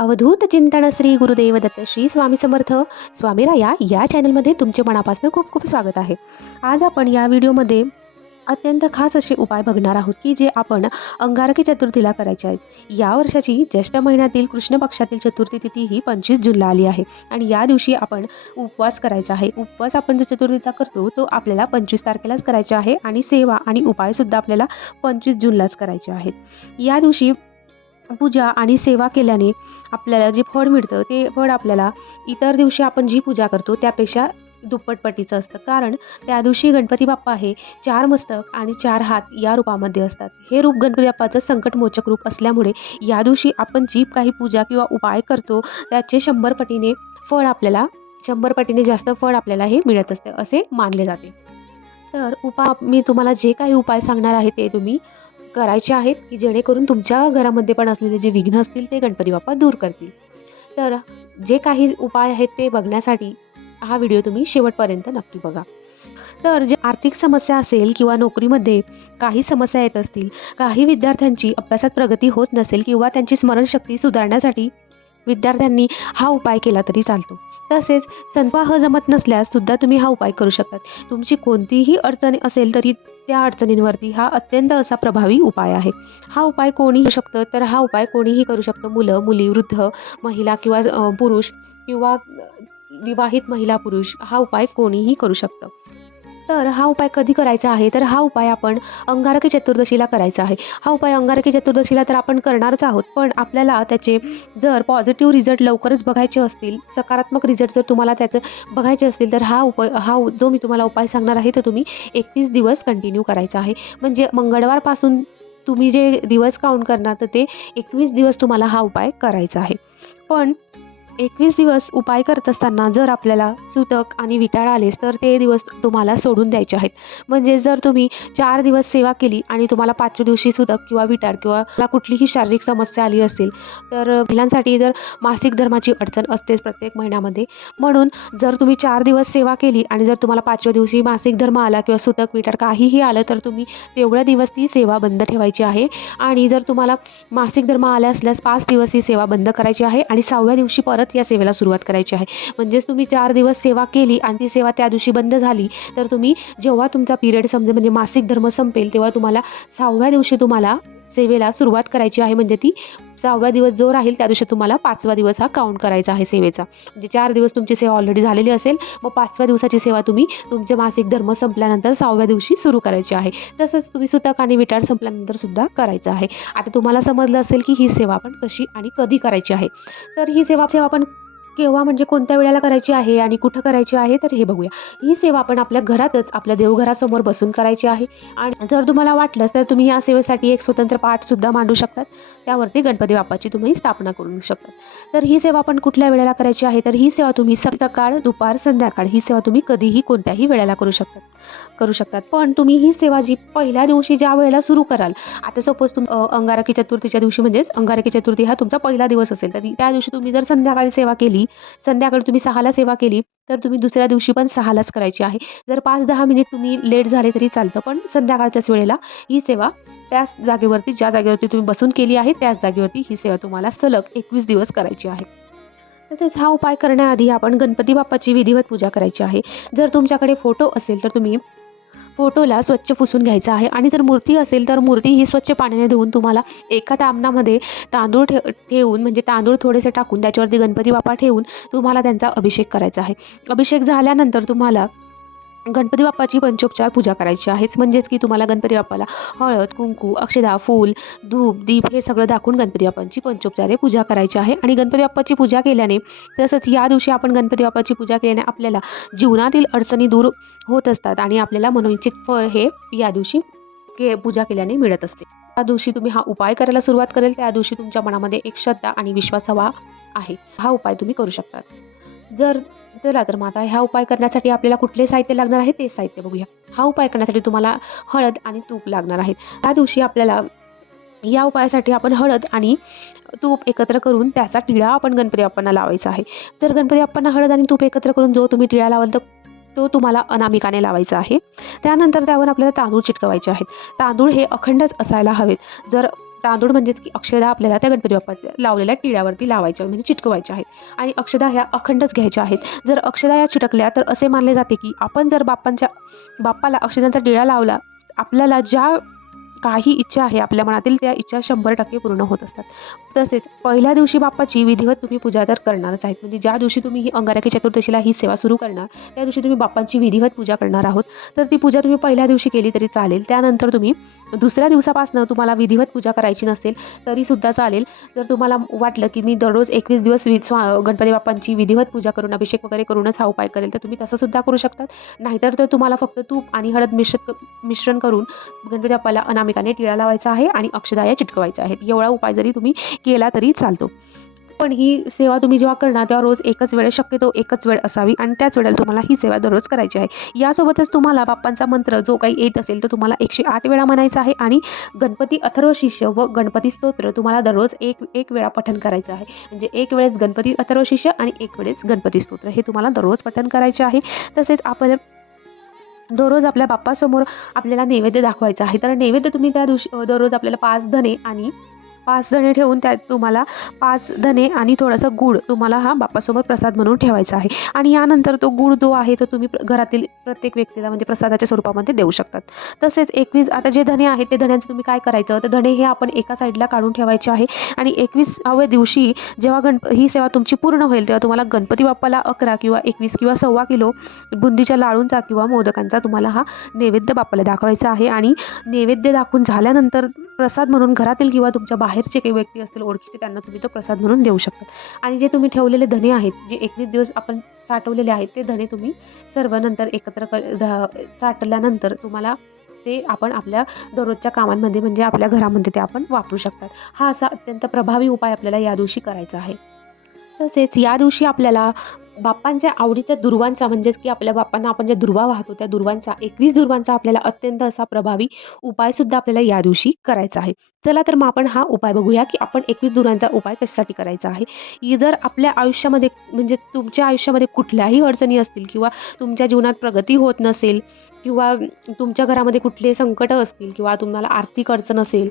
अवधूत चिंतन श्री गुरुदेव दत्त श्री स्वामी समर्थ. स्वामीराया या चॅनलमध्ये तुमचे मनापासून खूप खूप स्वागत आहे. आज आपण या व्हिडिओमध्ये अत्यंत खास असे उपाय बघणार आहोत की जे आपण अंगारकी चतुर्थीला करायचे आहेत. या वर्षाची ज्येष्ठ महिन्यातील कृष्ण पक्षातील चतुर्थी तिथी ही पंचवीस जूनला आली आहे. आणि या दिवशी आपण उपवास करायचा आहे. उपवास आपण जो चतुर्थीचा करतो तो आपल्याला पंचवीस तारखेलाच करायचा आहे आणि सेवा आणि उपायसुद्धा आपल्याला पंचवीस जूनलाच करायचे आहेत. या दिवशी पूजा आणि सेवा केल्याने आपल्याला जे फळ मिळतं ते फळ आपल्याला इतर दिवशी आपण जी पूजा करतो त्यापेक्षा दुप्पटपटीचं असतं. कारण त्या दिवशी गणपती बाप्पा हे चार मस्तक आणि चार हात या रूपामध्ये असतात. हे रूप गणपती बाप्पाचं संकटमोचक रूप असल्यामुळे या दिवशी आपण जी काही पूजा किंवा उपाय करतो त्याचे शंभर पटीने फळ आपल्याला शंभर पटीने जास्त फळ आपल्याला हे मिळत असते असे मानले जाते. तर उपा मी तुम्हाला जे काही उपाय सांगणार आहे ते तुम्ही करायचे आहेत की जेणेकरून तुमच्या घरामध्ये पण असलेले जे विघ्न असतील ते गणपती बाप्पा दूर करतील. तर जे काही उपाय आहेत ते बघण्यासाठी हा व्हिडिओ तुम्ही शेवटपर्यंत नक्की बघा. तर जे आर्थिक समस्या असेल किंवा नोकरीमध्ये काही समस्या येत असतील काही विद्यार्थ्यांची अभ्यासात प्रगती होत नसेल किंवा त्यांची स्मरणशक्ती सुधारण्यासाठी विद्यार्थ्यांनी हा उपाय केला तरी चालतो. तसेच संवाह जमत नसल्यास सुद्धा तुम्ही हा उपाय करू शकतात. तुमची कोणतीही अडचण असेल तरी त्या अडचणींवरती हा अत्यंत असा प्रभावी उपाय आहे. हा उपाय कोणीही करू शकतं तर हा उपाय कोणीही करू शकतं. मुलं मुली वृद्ध महिला किंवा पुरुष किंवा विवाहित महिला पुरुष हा उपाय कोणीही करू शकतं. तर हा उपाय कधी करायचा आहे? तर हा उपाय आपण अंगारकी चतुर्दशीला करायचा आहे. हा उपाय अंगारकी चतुर्दशीला तर आपण करणारच आहोत पण आपल्याला त्याचे जर पॉझिटिव्ह रिझल्ट लवकरच बघायचे असतील सकारात्मक रिझल्ट जर तुम्हाला त्याचं बघायचे असतील तर हा उपाय हा जो मी तुम्हाला उपाय सांगणार आहे तो तुम्ही एकवीस दिवस कंटिन्यू करायचा आहे. म्हणजे मंगळवारपासून तुम्ही जे दिवस काउंट करणार तर ते एकवीस दिवस तुम्हाला हा उपाय करायचा आहे. पण एकवीस दिवस उपाय करत असताना जर आपल्याला सुतक आणि विटाळ आलेस तर ते दिवस तुम्हाला सोडून द्यायचे आहेत. म्हणजे जर तुम्ही चार दिवस सेवा केली आणि तुम्हाला पाचव्या दिवशी सुतक किंवा विटाळ किंवा मला कुठलीही शारीरिक समस्या आली असेल तर महिलांसाठी जर मासिक धर्माची अडचण असतेच प्रत्येक महिन्यामध्ये. म्हणून जर तुम्ही चार दिवस सेवा केली आणि जर तुम्हाला पाचव्या दिवशी मासिक धर्म आला किंवा सुतक विटाळ काहीही आलं तर तुम्ही तेवढ्या दिवस ती सेवा बंद ठेवायची आहे. आणि जर तुम्हाला मासिक धर्म आल्या असल्यास पाच दिवस ही सेवा बंद करायची आहे आणि सहाव्या दिवशी परत परत या सेवेला सुरुवात करायची आहे. म्हणजेच तुम्ही चार दिवस सेवा केली आणि ती सेवा त्या दिवशी बंद झाली तर तुम्ही जेव्हा तुमचा पिरियड समजेल म्हणजे मासिक धर्म संपेल तेव्हा तुम्हाला सहाव्या दिवशी तुम्हाला सेवेला सुरुवात करायची आहे. म्हणजे ती सहाव्या दिवस जो राहील त्या दिवशी तुम्हाला पाचवा दिवस हा काउंट करायचा आहे सेवेचा. म्हणजे चार दिवस तुमची सेवा ऑलरेडी झालेली असेल मग पाचव्या दिवसाची सेवा तुम्ही तुमचे मासिक धर्म संपल्यानंतर सहाव्या दिवशी सुरू करायची आहे. तसंच तुम्ही सुतक आणि विटाळ संपल्यानंतर सुद्धा करायचं आहे. आता तुम्हाला समजलं असेल की ही सेवा आपण कशी आणि कधी करायची आहे. तर ही सेवा सेवा आपण केव्हा म्हणजे कोणत्या वेळेला करायची आहे आणि कुठं करायची आहे तर हे बघूया. ही सेवा आपण आपल्या घरातच आपल्या देवघरासमोर बसून करायची आहे. आणि जर तुम्हाला वाटलंच तर तुम्ही या सेवेसाठी एक स्वतंत्र पाठसुद्धा मांडू शकतात. त्यावरती गणपती बाप्पाची तुम्ही स्थापना करू शकतात. तर ही सेवा आपण कुठल्या वेळेला करायची आहे तर ही सेवा तुम्ही सकाळ दुपार संध्याकाळ ही सेवा तुम्ही कधीही कोणत्याही वेळेला करू शकतात. करू शकतात. पण तुम्ही ही सेवा जी पहिल्या दिवशी ज्या वेळेला सुरू कराल आता सपोज तुम अंगारकी चतुर्थीच्या दिवशी म्हणजेच अंगारकी चतुर्थी हा तुमचा पहिला दिवस असेल तर त्या दिवशी तुम्ही जर संध्याकाळी सेवा केली संध्याकाळी तुम्ही सहाला सेवा केली तर तुम्ही दुसऱ्या दिवशी पण सहालाच करायची आहे. जर पाच दहा मिनिट तुम्ही लेट झाले तरी चालतं पण संध्याकाळच्याच वेळेला ही सेवा त्याच जागेवरती ज्या जागेवरती तुम्ही बसून केली आहे त्याच जागेवरती ही सेवा तुम्हाला सलग एकवीस दिवस करायची आहे. तसेच हा उपाय करण्याआधी आपण गणपती बाप्पाची विधिवत पूजा करायची आहे. जर तुमच्याकडे फोटो असेल तर तुम्ही फोटोला स्वच्छ पुसून घ्यायचा आहे. आणि जर मूर्ती असेल तर मूर्ती ही स्वच्छ पाण्याने धुवून तुम्हाला एका तामणामध्ये तांदूळ ठे ठेवून म्हणजे तांदूळ थोडेसे टाकून त्याच्यावरती गणपती बाप्पा ठेवून तुम्हाला त्यांचा अभिषेक करायचा आहे. अभिषेक झाल्यानंतर तुम्हाला गणपती बाप्पाची पंचोपचार पूजा करायची आहेच. म्हणजेच की तुम्हाला गणपती बाप्पाला हळद कुंकू अक्षदा फूल धूप दीप हे सगळं दाखवून गणपती बाप्पांची पंचोपचारे पूजा करायची आहे. आणि गणपती बाप्पाची पूजा केल्याने तसंच या दिवशी आपण गणपती बाप्पाची पूजा केल्याने आपल्याला जीवनातील अडचणी दूर होत असतात आणि आपल्याला मनोइच्छित फळ हे या दिवशी के पूजा केल्याने मिळत असते. त्या दिवशी तुम्ही हा उपाय करायला सुरुवात करेल. त्या दिवशी तुमच्या मनामध्ये एक श्रद्धा आणि विश्वास हवा आहे. हा उपाय तुम्ही करू शकता. जर चला तर मग आता ह्या उपाय करण्यासाठी आपल्याला कुठले साहित्य लागणार आहे ते साहित्य बघूया. हा उपाय करण्यासाठी तुम्हाला हळद आणि तूप लागणार आहे त्या दिवशी आपल्याला या उपायासाठी आपण हळद आणि तूप एकत्र करून त्याचा टिळा आपण गणपती बाप्पांना लावायचा आहे. जर गणपती बाप्पांना हळद आणि तूप एकत्र करून जो तुम्ही टिळा लावाल तर तो तुम्हाला अनामिकाने लावायचा आहे. त्यानंतर त्यावर आपल्याला तांदूळ चिटकवायचे आहेत. तांदूळ हे अखंडच असायला हवेत. जर तांदूळ म्हणजेच की अक्षदा आपल्याला त्या गणपती बाप्पा लावलेल्या टिळ्यावरती लावायच्या म्हणजे चिटकवायच्या आहेत. आणि अक्षदा ह्या अखंडच घ्यायच्या आहेत. जर अक्षदा या चिटकल्या तर असे मानले जाते की आपण जर बाप्पांच्या बाप्पाला अक्षदांचा टिळा लावला आपल्याला ज्या काही इच्छा आहे आपल्या मनातील त्या इच्छा शंभर टक्के पूर्ण होत असतात. तसेच पहिल्या दिवशी बाप्पाची विधिवत तुम्ही पूजा तर करणारच आहेत. म्हणजे ज्या दिवशी तुम्ही ही अंगारकी चतुर्दशीला ही सेवा सुरू करणार त्या दिवशी तुम्ही बाप्पांची विधिवत पूजा करणार आहोत. तर ती पूजा तुम्ही पहिल्या दिवशी केली तरी चालेल. त्यानंतर तुम्ही दुसऱ्या दिवसापासून तुम्हाला विधिवत पूजा करायची नसेल तरीसुद्धा चालेल. जर तुम्हाला वाटलं की मी दररोज एकवीस दिवस वि स्वा गणपती बाप्पांची विधिवत पूजा करून अभिषेक वगैरे करूनच हा उपाय करेल तर तुम्ही तसंसुद्धा करू शकतात. नाहीतर तर तुम्हाला फक्त तूप आणि हळद मिश्रित मिश्रण करून गणपती बाप्पाला अनामिकाने टिळा लावायचा आहे आणि अक्षदाया चिटकवायच्या आहेत. एवढा उपाय जरी तुम्ही केला तरी चालतो. पण ही सेवा तुम्ही जेव्हा करणार तेव्हा रोज एकच वेळ शक्यतो एकच वेळ असावी आणि त्याच वेळेला तुम्हाला ही सेवा दररोज करायची आहे. यासोबतच तुम्हाला बाप्पांचा मंत्र जो काही येत असेल तर तुम्हाला एकशे आठ वेळा म्हणायचा आहे आणि गणपती अथर्व शिष्य व गणपती स्तोत्र तुम्हाला दररोज एक एक वेळा पठन करायचं आहे. म्हणजे एक वेळेस गणपती अथर्व शिष्य आणि एक वेळेस गणपती स्तोत्र हे तुम्हाला दररोज पठन करायचे आहे. तसेच आपण दररोज आपल्या बाप्पासमोर आपल्याला नैवेद्य दाखवायचा आहे. तर नैवेद्य तुम्ही त्या दिवशी दररोज आपल्याला पाच धने आणि पाच धणे ठेवून त्यात तुम्हाला पाच धने आणि थोडासा गूळ तुम्हाला हा बापासमोर प्रसाद म्हणून ठेवायचा आहे. आणि यानंतर तो गूळ जो आहे तो तुम्ही घरातील प्रत्येक व्यक्तीला म्हणजे प्रसादाच्या स्वरूपामध्ये देऊ शकतात. तसेच एकवीस आता जे धने आहेत ते धण्यांचं तुम्ही काय करायचं? तर धणे हे आपण एका साईडला काढून ठेवायचे आहे. आणि एकवीसाव्या दिवशी जेव्हा गणप ही सेवा तुमची पूर्ण होईल तेव्हा तुम्हाला गणपती बाप्पाला अकरा किंवा एकवीस किंवा सव्वा किलो बुंदीच्या लाडूंचा किंवा मोदकांचा तुम्हाला हा नैवेद्य बाप्पाला दाखवायचा आहे. आणि नैवेद्य दाखवून झाल्यानंतर प्रसाद म्हणून घरातील किंवा तुमच्या बाहेर बाहेरचे काही व्यक्ती असतील ओळखीचे त्यांना तुम्ही तो प्रसाद म्हणून देऊ शकता. आणि जे तुम्ही ठेवलेले धने आहेत जे एकवीस दिवस आपण साठवलेले आहेत ते धने तुम्ही सर्व नंतर एकत्र कर साठल्यानंतर तुम्हाला ते आपण आपल्या दररोजच्या कामांमध्ये म्हणजे आपल्या घरामध्ये ते आपण वापरू शकतात. हा असा अत्यंत प्रभावी उपाय आपल्याला या दिवशी करायचा आहे. तसेच या दिवशी आपल्याला बाप्पांच्या आवडीच्या दुर्वांचा म्हणजेच की आपल्या बाप्पांना आपण ज्या दुर्वा वाहतो त्या दुर्वांचा एकवीस दुर्वांचा आपल्याला अत्यंत असा प्रभावी उपायसुद्धा आपल्याला या दिवशी करायचा आहे. चला तर मग आपण हा उपाय बघूया की आपण एकवीस दुरांचा उपाय कशासाठी करायचा आहे. ही जर आपल्या आयुष्यामध्ये म्हणजे तुमच्या आयुष्यामध्ये कुठल्याही अडचणी असतील किंवा तुमच्या जीवनात प्रगती होत नसेल किंवा तुमच्या घरामध्ये कुठले संकट असतील किंवा तुम्हाला आर्थिक अडचण असेल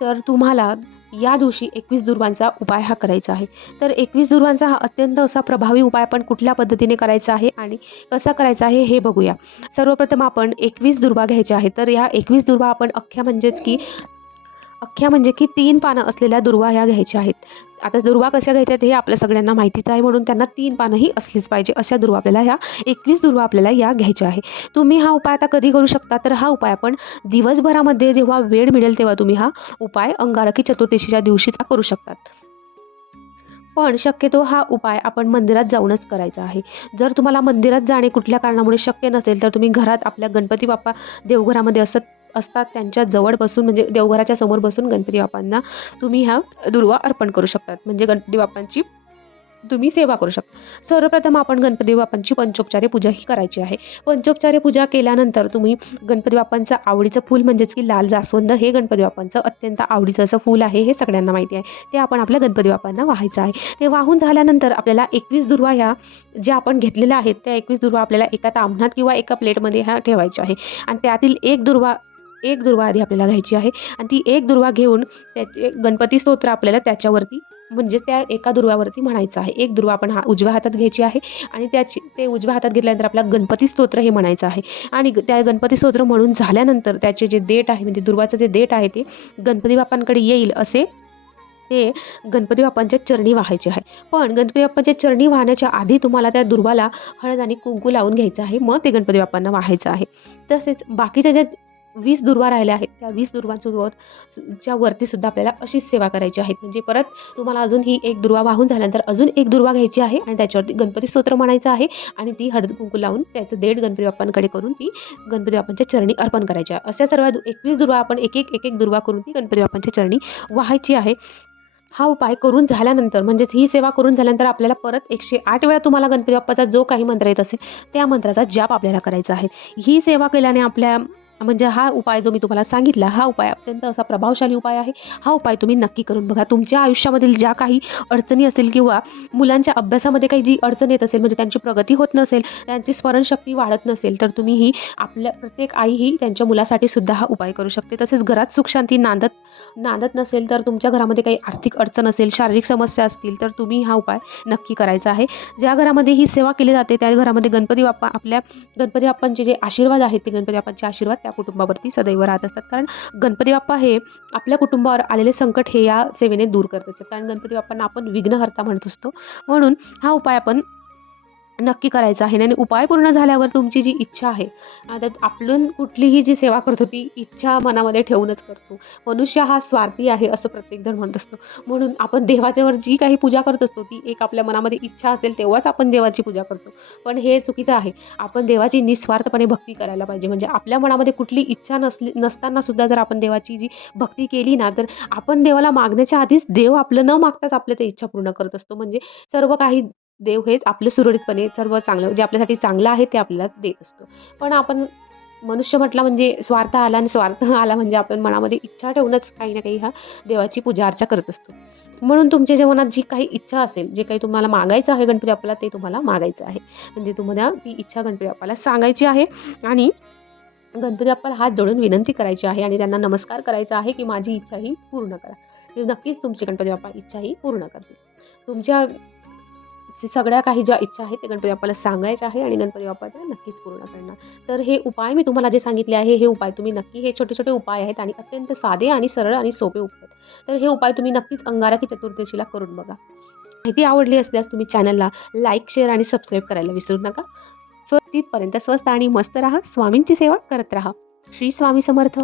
तर तुम्हाला या दिवशी एकवीस दुर्वांचा उपाय हा करायचा आहे. तर एकवीस दुर्वांचा हा अत्यंत असा प्रभावी उपाय आपण कुठल्या पद्धतीने करायचा आहे आणि कसा करायचा आहे हे बघूया. सर्वप्रथम आपण एकवीस दुर्वा घ्यायच्या आहेत तर या एकवीस दुर्वा आपण अख्ख्या म्हणजेच की अख्ख्या म्हणजे की तीन पानं असलेल्या दुर्वा ह्या घ्यायच्या आहेत. आता दुर्वा कशा घ्यायच्यात हे आपल्या सगळ्यांना माहितीच आहे म्हणून त्यांना तीन पानंही असलीच पाहिजे. अशा दुर्वा आपल्याला ह्या एकवीस दुर्वा आपल्याला या घ्यायच्या आहे. तुम्ही हा उपाय आता कधी करू शकता? तर हा उपाय आपण दिवसभरामध्ये जेव्हा वेळ मिळेल तेव्हा तुम्ही हा उपाय अंगारकी चतुर्दशीच्या दिवशीचा करू शकतात पण शक्यतो हा उपाय आपण मंदिरात जाऊनच करायचा आहे. जर तुम्हाला मंदिरात जाणे कुठल्या कारणामुळे शक्य नसेल तर तुम्ही घरात आपल्या गणपती बाप्पा देवघरामध्ये असत असतात त्यांच्या जवळ बसून म्हणजे देवघराच्या समोर बसून गणपती बाप्पांना तुम्ही ह्या दुर्वा अर्पण करू शकतात. म्हणजे गणपती बाप्पांची तुम्ही सेवा करू शकता. सर्वप्रथम आपण गणपती बाप्पांची पंचोपचारे पूजा ही करायची आहे. पंचोपचारे पूजा केल्यानंतर तुम्ही गणपती बाप्पांचं आवडीचं फूल म्हणजेच की लाल जास्वंद हे गणपती बाप्पांचं अत्यंत आवडीचं असं फूल आहे हे सगळ्यांना माहिती आहे. ते आपण आपल्या गणपती बाप्पांना वाहायचं आहे. ते वाहून झाल्यानंतर आपल्याला एकवीस दुर्वा ह्या ज्या आपण घेतलेल्या आहेत त्या एकवीस दुर्वा आपल्याला एका तांबणात किंवा एका प्लेटमध्ये ह्या ठेवायच्या आहे. आणि त्यातील एक दुर्वा एक दुर्वा आधी आपल्याला घ्यायची आहे. आणि ती एक दुर्वा घेऊन त्याचे गणपती स्तोत्र आपल्याला त्याच्यावरती म्हणजे त्या एका दुर्वावरती म्हणायचं आहे. एक दुर्वा आपण हा उजव्या हातात घ्यायची आहे आणि त्याची ते उजव्या हातात घेतल्यानंतर आपल्याला गणपती स्तोत्र हे म्हणायचं आहे. आणि ग- त्या गणपती स्तोत्र म्हणून झाल्यानंतर त्याचे जे देठ आहे म्हणजे दुर्वाचं जे देठ आहे ते गणपती बाप्पांकडे येईल असे ते गणपती बाप्पांच्या चरणी वाहायचे आहे. पण गणपती बाप्पांच्या चरणी वाहण्याच्या आधी तुम्हाला त्या दुर्वाला हळद आणि कुंकू लावून घ्यायचं आहे. मग ते गणपती बाप्पांना वाहायचं आहे. तसेच बाकीच्या ज्या वीस दुर्वा राहिल्या आहेत. त्या वीस दुर्वांच्या वरती सुद्धा आपल्याला अशीच सेवा करायची आहे. म्हणजे परत तुम्हाला अजून ही एक दुर्वा वाहून झाल्यानंतर अजून एक दुर्वा घ्यायची आहे आणि त्याच्यावरती गणपती स्तोत्र म्हणायचं आहे आणि ती हळद कुंकू लावून त्याचं देठ गणपती बाप्पांकडे करून ती गणपती बाप्पांच्या चरणी अर्पण करायची आहे अशा सर्व एकवीस दुर्वा आपण एक एक एक एक दुर्वा करून ती गणपती बाप्पांच्या चरणी वाहायची आहे. हा उपाय करून झाल्यानंतर म्हणजेच ही सेवा करून झाल्यानंतर आपल्याला परत एकशे आठ वेळा तुम्हाला गणपती बाप्पाचा जो काही मंत्र येत असेल त्या मंत्राचा जाप आपल्याला करायचा आहे. ही सेवा केल्याने आपल्या म्हणजे हा उपाय जो मी तुम्हाला सांगितला हा उपाय अत्यंत असा प्रभावशाली उपाय आहे. हा उपाय तुम्ही नक्की करून बघा. तुमच्या आयुष्यामधील ज्या काही अडचणी असतील किंवा मुलांच्या अभ्यासामध्ये काही जी अडचण येत असेल म्हणजे त्यांची प्रगती होत नसेल त्यांची स्मरणशक्ती वाढत नसेल तर तुम्ही ही आपल्या प्रत्येक आई ही त्यांच्या मुलासाठी सुद्धा हा उपाय करू शकते. तसेच घरात सुखशांती नांदत नांदत नसेल तर तुमच्या घरामध्ये काही आर्थिक अडचण असेल शारीरिक समस्या असतील तर तुम्ही हा उपाय नक्की करायचा आहे. ज्या घरामध्ये ही सेवा केली जाते त्या घरामध्ये गणपती बाप्पा आपल्या गणपती बाप्पांचे जे आशीर्वाद आहेत ते गणपती बाप्पांचे आशीर्वाद त्या त्या कुटुंबावरती सदैव राहत असतात. कारण गणपती बाप्पा हे आपल्या कुटुंबावर आलेले संकट हे या सेवेने दूर करत असतात. कारण गणपती बाप्पांना आपण विघ्नहर्ता म्हणत असतो. म्हणून हा उपाय आपण नक्की करायचं आहे. आणि उपाय पूर्ण झाल्यावर तुमची जी इच्छा आहे आता आपण कुठलीही जी सेवा करतो ती इच्छा मनामध्ये ठेवूनच करतो. मनुष्य हा स्वार्थी आहे असं प्रत्येकजण म्हणत असतो. म्हणून आपण देवाच्यावर जी काही पूजा करत असतो ती एक आपल्या मनामध्ये इच्छा असेल तेव्हाच आपण देवाची पूजा करतो. पण हे चुकीचं आहे. आपण देवाची निस्वार्थपणे भक्ती करायला पाहिजे. म्हणजे आपल्या मनामध्ये कुठली इच्छा नसली नसताना सुद्धा जर आपण देवाची जी भक्ती केली ना तर आपण देवाला मागण्याच्या आधीच देव आपलं न मागताच आपल्या ते इच्छा पूर्ण करत असतो. म्हणजे सर्व काही देव हेच आपलं सुरळीतपणे सर्व चांगलं जे आपल्यासाठी चांगलं आहे ते आपल्याला देत असतो. पण आपण मनुष्य म्हटला म्हणजे स्वार्थ आला आणि स्वार्थ आला म्हणजे आपण मनामध्ये इच्छा ठेवूनच काही ना काही हा देवाची पूजा अर्चा करत असतो. म्हणून तुमच्या जीवनात जी काही इच्छा असेल जे काही तुम्हाला मागायचं आहे गणपती बाप्पाला ते तुम्हाला मागायचं आहे. म्हणजे तुम्हाला ती इच्छा गणपती बाप्पाला सांगायची आहे आणि गणपती बाप्पाला हात जोडून विनंती करायची आहे आणि त्यांना नमस्कार करायचा आहे की माझी इच्छा ही पूर्ण करा. नक्कीच तुमची गणपती बाप्पा इच्छा ही पूर्ण करतील. तुमच्या सगळ्या काही ज्या इच्छा आहेत ते गणपती बाप्पाला सांगायच्या आहे आणि गणपती बाप्पा त्या नक्कीच पूर्ण करणार. तर हे उपाय मी तुम्हाला जे सांगितले आहे हे उपाय तुम्ही नक्की हे छोटे छोटे उपाय आहेत आणि अत्यंत साधे आणि सरळ आणि सोपे उपाय आहेत. तर हे उपाय तुम्ही नक्कीच अंगारकी चतुर्दशीला करून बघा. माहिती आवडली असल्यास तुम्ही चॅनलला लाईक शेअर आणि सबस्क्राईब करायला विसरू नका. सो तिथपर्यंत स्वस्त आणि मस्त राहा. स्वामींची सेवा करत राहा. श्री स्वामी समर्थ.